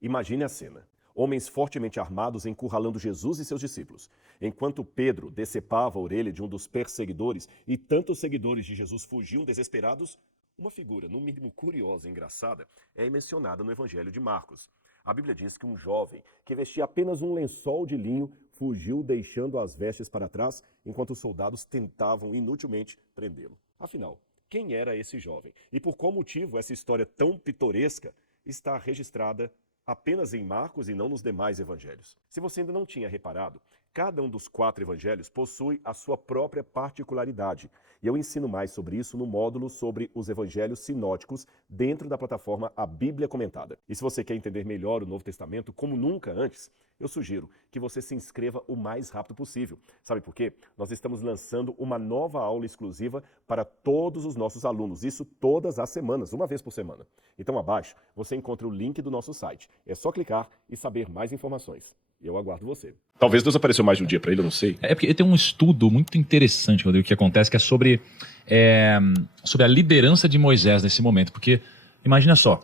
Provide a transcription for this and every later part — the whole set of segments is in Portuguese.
Imagine a cena. Homens fortemente armados encurralando Jesus e seus discípulos. Enquanto Pedro decepava a orelha de um dos perseguidores e tantos seguidores de Jesus fugiam desesperados, uma figura, no mínimo curiosa e engraçada, é mencionada no Evangelho de Marcos. A Bíblia diz que um jovem que vestia apenas um lençol de linho fugiu deixando as vestes para trás, enquanto os soldados tentavam inutilmente prendê-lo. Afinal, quem era esse jovem? E por qual motivo essa história tão pitoresca está registrada apenas em Marcos e não nos demais evangelhos? Se você ainda não tinha reparado, cada um dos 4 evangelhos possui a sua própria particularidade. E eu ensino mais sobre isso no módulo sobre os evangelhos sinóticos dentro da plataforma A Bíblia Comentada. E se você quer entender melhor o Novo Testamento como nunca antes, eu sugiro que você se inscreva o mais rápido possível. Sabe por quê? Nós estamos lançando uma nova aula exclusiva para todos os nossos alunos, isso todas as semanas, uma vez por semana. Então abaixo você encontra o link do nosso site. É só clicar e saber mais informações. Eu aguardo você. Talvez Deus apareceu mais de um dia para ele, eu não sei. É porque tem um estudo muito interessante, Rodrigo, que acontece, que é sobre a liderança de Moisés nesse momento. Porque, imagina só,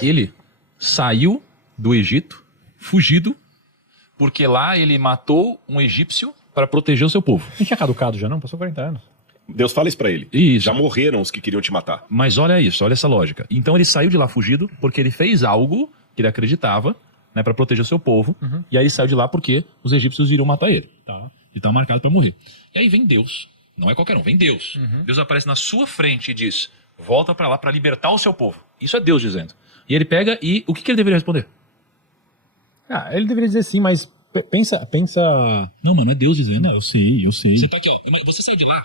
ele saiu do Egito, fugido, porque lá ele matou um egípcio para proteger o seu povo. Não tinha caducado já não? Passou 40 anos. Deus fala isso para ele. Isso. Já morreram os que queriam te matar. Mas olha isso, olha essa lógica. Então ele saiu de lá fugido porque ele fez algo que ele acreditava, né, para proteger o seu povo. E aí ele saiu de lá porque os egípcios iriam matar ele. Tá. Ele estava marcado para morrer. E aí vem Deus, não é qualquer um, vem Deus. Deus aparece na sua frente e diz: volta para lá para libertar o seu povo. Isso é Deus dizendo. E ele pega e o que ele deveria responder? Ah, ele deveria dizer sim, mas pensa... Não, mano, é Deus dizendo. Não, eu sei. Você tá aqui, ó. Você saiu de lá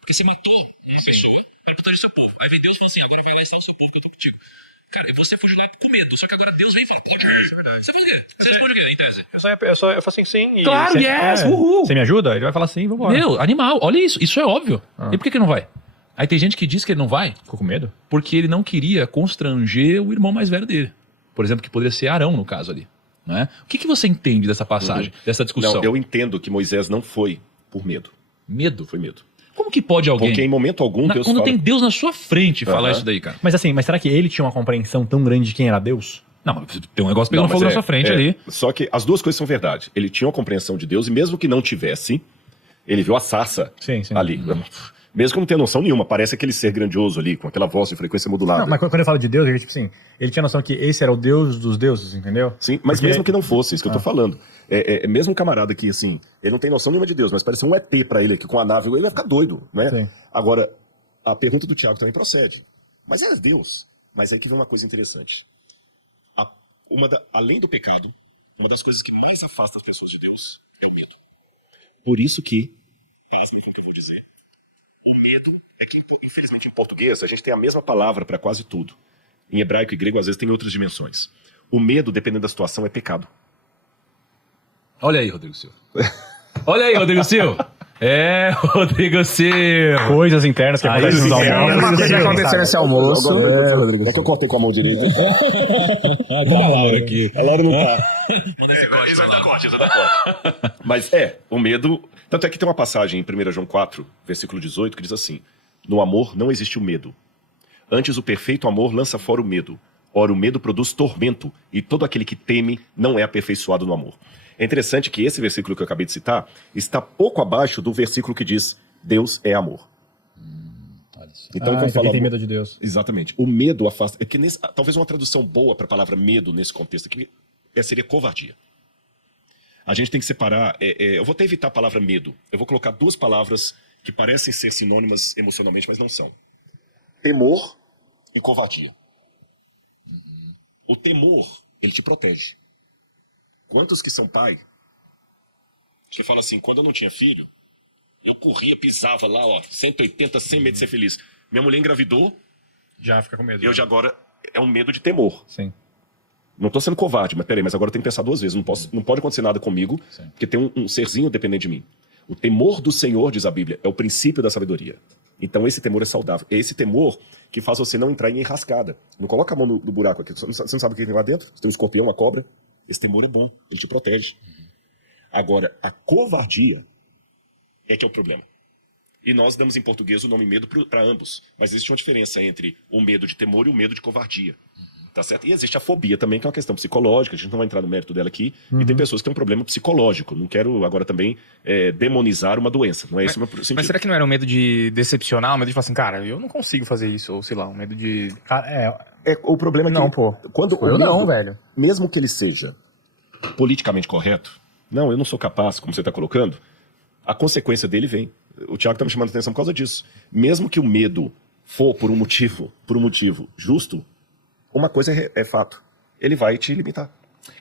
porque você matou uma pessoa para proteger o seu povo. Aí vem Deus e fala assim: agora vai restar o seu povo que eu tô contigo. Cara, e você fugiu lá com medo, só que agora Deus vem e fala: você faz o quê? Você responde o quê, em tese? Eu faço assim, sim. E Claro, yes, uhul. Você me ajuda? Ele vai falar sim, vambora. Meu, animal, olha isso é óbvio. E por que ele não vai? Aí tem gente que diz que ele não vai Ficou com medo? porque ele não queria constranger o irmão mais velho dele. Por exemplo, que poderia ser Arão, no caso ali. Não é? O que você entende dessa passagem, dessa discussão? Não, eu entendo que Moisés não foi por medo. Medo? Foi medo. Como que pode alguém... Porque em momento algum Deus quando fala... tem Deus na sua frente falar isso daí, cara. Mas assim, será que ele tinha uma compreensão tão grande de quem era Deus? Não, tem um negócio pegando fogo na sua frente ali. Só que as duas coisas são verdade. Ele tinha uma compreensão de Deus e mesmo que não tivesse, ele viu a sarça Sim. ali. Mesmo que não tenha noção nenhuma, parece aquele ser grandioso ali, com aquela voz de frequência modulada. Não, mas quando eu falo de Deus, ele, tipo assim, ele tinha noção que esse era o Deus dos deuses, entendeu? Sim, mas Porque... mesmo que não fosse, isso que eu tô falando. Mesmo um camarada que, assim, ele não tem noção nenhuma de Deus, mas parece um ET pra ele aqui com a nave, ele vai ficar doido, né? Sim. Agora, a pergunta do Tiago também procede. Mas era Deus. Mas aí que vem uma coisa interessante. Além do pecado, uma das coisas que mais afasta as pessoas de Deus é o medo. Por isso que, elas me o que eu vou dizer, o medo é que, infelizmente, em português, a gente tem a mesma palavra para quase tudo. Em hebraico e grego, às vezes, tem outras dimensões. O medo, dependendo da situação, é pecado. Olha aí, Rodrigo Silva. Olha aí, Rodrigo Silva. Rodrigo Silva. Coisas internas que acontecem nos almoços. Uma coisa que aconteceu nesse almoço. Rodrigo. É que eu cortei com a mão direita. Como a Laura aqui. A Laura não tá. Manda esse corte, Isso é Laura. da corte, isso é da corte. Mas o medo... Tanto é que tem uma passagem em 1 João 4, versículo 18, que diz assim: no amor não existe o medo. Antes o perfeito amor lança fora o medo. Ora, o medo produz tormento, e todo aquele que teme não é aperfeiçoado no amor. É interessante que esse versículo que eu acabei de citar está pouco abaixo do versículo que diz: Deus é amor. Então, quando quem tem medo de Deus. Exatamente. O medo afasta... talvez uma tradução boa para a palavra medo nesse contexto aqui seria covardia. A gente tem que separar... eu vou até evitar a palavra medo. Eu vou colocar duas palavras que parecem ser sinônimas emocionalmente, mas não são. Temor e covardia. O temor, ele te protege. Quantos que são pai? Você fala assim: quando eu não tinha filho, eu corria, pisava lá, 180, 100 medo de ser feliz. Minha mulher engravidou, Já fica com medo. eu já agora... É um medo de temor. Sim. Não tô sendo covarde, mas peraí, mas agora eu tenho que pensar duas vezes. Não pode acontecer nada comigo, Sim. porque tem um serzinho dependente de mim. O temor do Senhor, diz a Bíblia, é o princípio da sabedoria. Então esse temor é saudável. É esse temor que faz você não entrar em enrascada. Não coloca a mão no buraco aqui. Você não sabe o que tem lá dentro? Você tem um escorpião, uma cobra. Esse temor é bom, ele te protege. Agora, a covardia é que é o problema. E nós damos em português o nome medo para ambos. Mas existe uma diferença entre o medo de temor e o medo de covardia. Tá certo? E existe a fobia também, que é uma questão psicológica, a gente não vai entrar no mérito dela aqui, e tem pessoas que têm um problema psicológico. Não quero agora também demonizar uma doença, não é esse o meu sentido. Mas será que não era um medo de decepcionar, um medo de falar assim, cara, eu não consigo fazer isso, ou sei lá, um medo de... Cara, O problema é que... Não, pô. Quando Eu o não, medo, velho. mesmo que ele seja politicamente correto, não, eu não sou capaz, como você está colocando, a consequência dele vem. O Thiago está me chamando a atenção por causa disso. Mesmo que o medo for por um motivo justo, uma coisa é fato. Ele vai te limitar.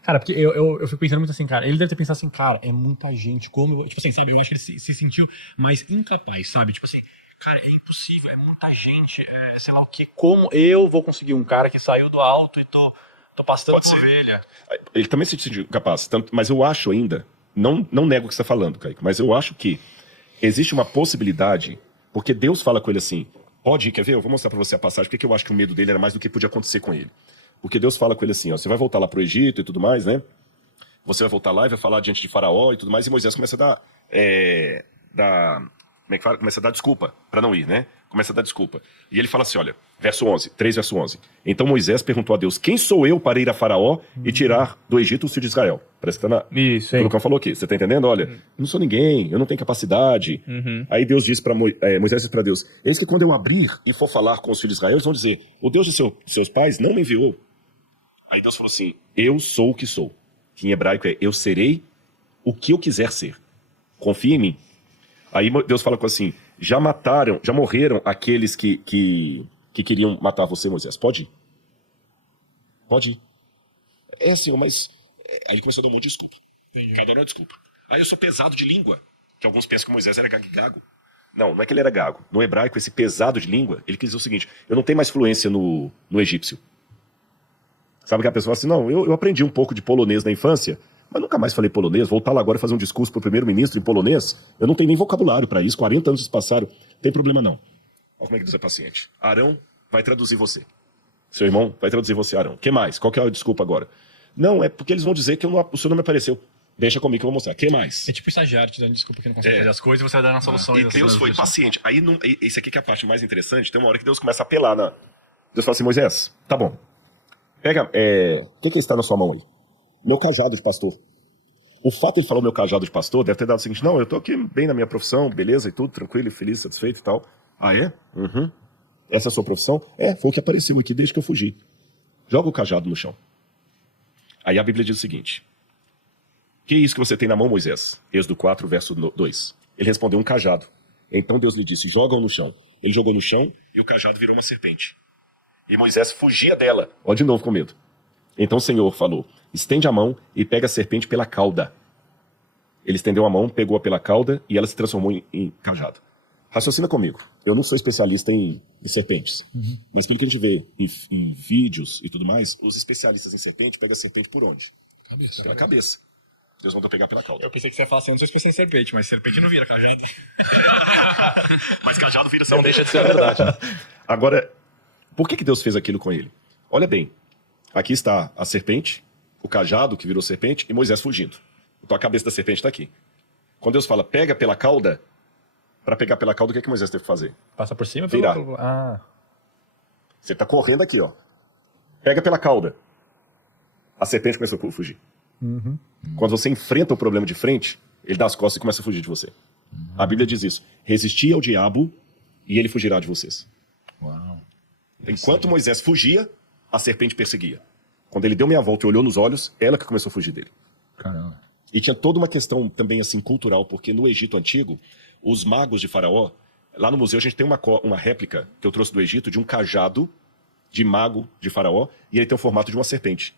Cara, porque eu fico pensando muito assim, cara, ele deve ter pensado assim, cara, é muita gente, como eu vou... Tipo assim, sabe, eu acho que ele se sentiu mais incapaz, sabe? Tipo assim, cara, é impossível, é muita gente, sei lá o quê, como eu vou conseguir um cara que saiu do alto e tô pastando Pode ser. ovelha? Ele também se sentiu capaz, mas eu acho ainda, não nego o que você está falando, Kaique, mas eu acho que existe uma possibilidade, porque Deus fala com ele assim, pode ir, quer ver? Eu vou mostrar para você a passagem, porque eu acho que o medo dele era mais do que podia acontecer com ele. Porque Deus fala com ele assim, ó, você vai voltar lá pro Egito e tudo mais, né? Você vai voltar lá e vai falar diante de Faraó e tudo mais, e Moisés começa a dar como é que fala? Começa a dar desculpa para não ir, né? Começa a dar desculpa. E ele fala assim, olha, verso 11, 3 verso 11. Então Moisés perguntou a Deus, quem sou eu para ir a Faraó e tirar do Egito os filhos de Israel? Parece que tá Isso, hein? o Lucão falou aqui, você tá entendendo? Olha, eu não sou ninguém, eu não tenho capacidade. Aí Deus disse para Moisés disse para Deus, eis que quando eu abrir e for falar com os filhos de Israel, eles vão dizer, o Deus dos seus pais não me enviou. Aí Deus falou assim, eu sou o que sou. Que em hebraico é, eu serei o que eu quiser ser. Confia em mim. Aí Deus fala assim, já morreram aqueles que queriam matar você, Moisés. Pode ir. Pode ir. É, Senhor, mas... Aí ele começou a dar um monte de desculpa. Cada hora é desculpa. Aí eu sou pesado de língua, que alguns pensam que Moisés era gago. Não, não é que ele era gago. No hebraico, esse pesado de língua, ele quis dizer o seguinte, eu não tenho mais fluência no egípcio. Sabe que a pessoa fala assim, não, eu aprendi um pouco de polonês na infância, mas nunca mais falei polonês, voltar lá agora e fazer um discurso para o primeiro-ministro em polonês, eu não tenho nem vocabulário para isso, 40 anos se passaram, tem problema não. Olha como é que Deus é paciente. Arão vai traduzir você. Seu irmão vai traduzir você, Arão. O que mais? Qual que é a desculpa agora? Não, é porque eles vão dizer que o senhor não me apareceu. Deixa comigo que eu vou mostrar. O que mais? É tipo estagiário te dando desculpa que não consegue fazer as coisas e você vai dar na solução. E Deus foi paciente. Aí, isso aqui que é a parte mais interessante, tem uma hora que Deus começa a apelar. Deus fala assim, Moisés, tá bom. Pega, o que está na sua mão aí? Meu cajado de pastor. O fato de ele falar o meu cajado de pastor deve ter dado o seguinte, não, eu tô aqui bem na minha profissão, beleza e tudo, tranquilo, feliz, satisfeito e tal. Ah, é? Uhum. Essa é a sua profissão? É, foi o que apareceu aqui desde que eu fugi. Joga o cajado no chão. Aí a Bíblia diz o seguinte, que é isso que você tem na mão, Moisés? Êxodo 4, verso 2. Ele respondeu, um cajado. Então Deus lhe disse, joga-o no chão. Ele jogou no chão e o cajado virou uma serpente. E Moisés fugia dela. Ó, de novo com medo. Então o Senhor falou, estende a mão e pega a serpente pela cauda. Ele estendeu a mão, pegou-a pela cauda e ela se transformou em cajado. Raciocina comigo. Eu não sou especialista em serpentes. Mas pelo que a gente vê em vídeos e tudo mais, os especialistas em serpente pegam a serpente por onde? Cabeça. Pela cabeça. Deus mandou pegar pela cauda. Eu pensei que você ia falar assim, eu não sou especialista em serpente, mas serpente não vira cajado. Mas cajado vira serpente. Não deixa de ser a verdade. Agora, por que Deus fez aquilo com ele? Olha bem, aqui está a serpente, o cajado que virou serpente e Moisés fugindo. Então a cabeça da serpente está aqui. Quando Deus fala, pega pela cauda, para pegar pela cauda, o que Moisés teve que fazer? Passa por cima? Virar. Você está correndo aqui, ó. Pega pela cauda. A serpente começou a fugir. Quando você enfrenta o problema de frente, ele dá as costas e começa a fugir de você. A Bíblia diz isso. Resistir ao diabo e ele fugirá de vocês. Uau. Enquanto Moisés fugia, a serpente perseguia. Quando ele deu meia volta e olhou nos olhos, ela que começou a fugir dele. Caramba. E tinha toda uma questão também assim cultural, porque no Egito Antigo, os magos de Faraó, lá no museu a gente tem uma réplica que eu trouxe do Egito de um cajado de mago de Faraó e ele tem o formato de uma serpente.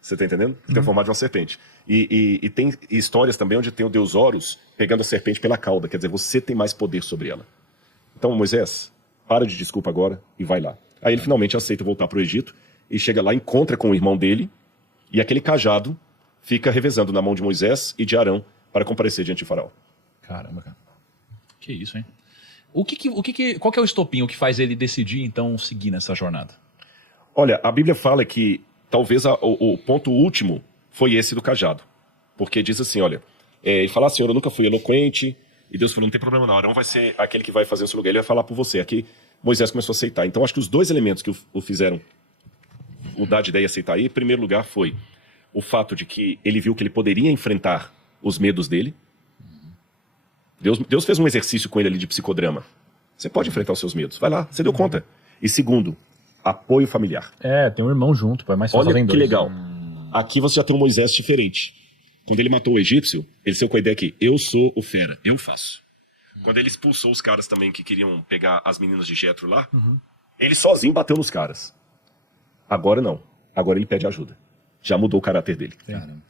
Você tá entendendo? Tem o formato de uma serpente. E tem histórias também onde tem o deus Horus pegando a serpente pela cauda, quer dizer, você tem mais poder sobre ela. Então, Moisés, para de desculpa agora e vai lá. Aí ele finalmente aceita voltar para o Egito e chega lá, encontra com o irmão dele e aquele cajado fica revezando na mão de Moisés e de Arão para comparecer diante de Faraó. Caramba, cara. Que isso, hein? Qual que é o estopim, o que faz ele decidir, então, seguir nessa jornada? Olha, a Bíblia fala que talvez o ponto último foi esse do cajado. Porque diz assim, olha, ele fala, Senhor, eu nunca fui eloquente, e Deus falou, não tem problema não, Arão vai ser aquele que vai fazer o seu lugar, ele vai falar por você. Aqui Moisés começou a aceitar. Então acho que os dois elementos que o fizeram o dar de ideia e aceitar aí, em primeiro lugar, foi o fato de que ele viu que ele poderia enfrentar os medos dele. Deus fez um exercício com ele ali de psicodrama. Você pode enfrentar os seus medos. Vai lá, você deu conta. E segundo, apoio familiar. Tem um irmão junto, pô, é mais fácil Olha fazer em que dois. legal. Aqui você já tem um Moisés diferente. Quando ele matou o egípcio, ele saiu com a ideia que eu sou o fera, eu faço. Quando ele expulsou os caras também que queriam pegar as meninas de Jetro lá, ele sozinho bateu nos caras. Agora não. Agora ele pede ajuda. Já mudou o caráter dele. Caramba.